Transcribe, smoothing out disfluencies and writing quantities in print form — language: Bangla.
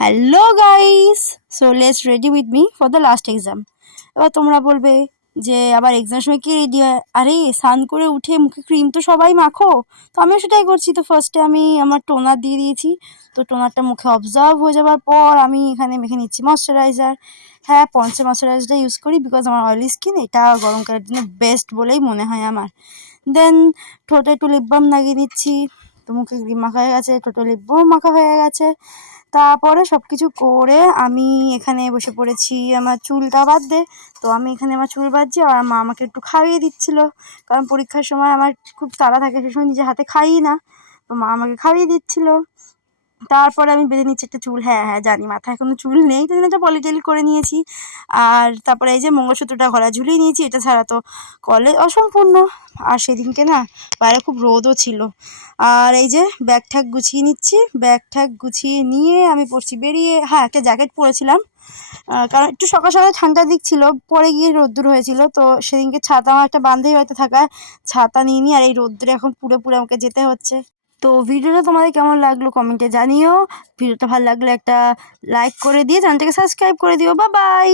Hello guys, so let's ready with me for the last exam. এবার তোমরা বলবে যে আবার এক্সামের সময় কি রেডি হয়? আরে স্নান করে উঠে মুখে ক্রিম তো সবাই মাখো, তো আমিও সেটাই করছি। তো ফার্স্টে আমি আমার টোনার দিয়ে দিয়েছি। তো টোনারটা মুখে অবজার্ভ হয়ে যাওয়ার পর আমি এখানে মেখে নিচ্ছি ময়শ্চারাইজার। হ্যাঁ, পন্সের ময়শ্চারাইজারটা ইউজ করি বিকজ আমার অয়েলি স্কিন, এটা গরমকালের জন্য বেস্ট বলেই মনে হয় আমার। দেন ঠোঁটে একটু লিপ বাম লাগিয়ে নিচ্ছি। তো মুখে ক্রিম মাখা হয়ে গেছে, ঠোঁটে লিপ বাম মাখা হয়ে গেছে। তারপরে সব কিছু করে আমি এখানে বসে পড়েছি আমার চুলটা বাঁধতে। তো আমি এখানে আমার চুল বাঁধছি আর মা আমাকে একটু খাইয়ে দিচ্ছিল, কারণ পরীক্ষার সময় আমার খুব তাড়া থাকে, সে সময় নিজে হাতে খাইই না। তো মা আমাকে খাইয়ে দিচ্ছিল। তারপরে আমি বেঁধে নিচ্ছি একটা চুল। হ্যাঁ হ্যাঁ জানি, মাথায় কোনো চুল নেই, তো একটা পলিটেল করে নিয়েছি। আর তারপরে এই যে মঙ্গলসূত্রটা গলা ঝুলিয়ে নিয়েছি, এটা ছাড়া তো কলেজ অসম্পূর্ণ। আর সেদিনকে না বাইরে খুব রোদও ছিল। আর এই যে ব্যাগ ঠ্যাগ গুছিয়ে নিচ্ছি, ব্যাগ ঠ্যাগ গুছিয়ে নিয়ে আমি পড়ছি বেরিয়ে। হ্যাঁ, একটা জ্যাকেট পরেছিলাম কারণ একটু সকাল সকাল ঠান্ডার দিক ছিল, পরে গিয়ে রোদ্দুর হয়েছিল। তো সেদিনকে ছাতা আমার একটা বান্ধবী হয়তো থাকায় ছাতা নিয়ে নিই, আর এই রোদ্দুরে এখন পুরো আমাকে যেতে হচ্ছে। তো ভিডিওটা তোমাদের কেমন লাগলো কমেন্টে জানিও। ভিডিওটা ভালো লাগলে একটা লাইক করে দিয়ে চ্যানেলটাকে সাবস্ক্রাইব করে দিও। Bye bye.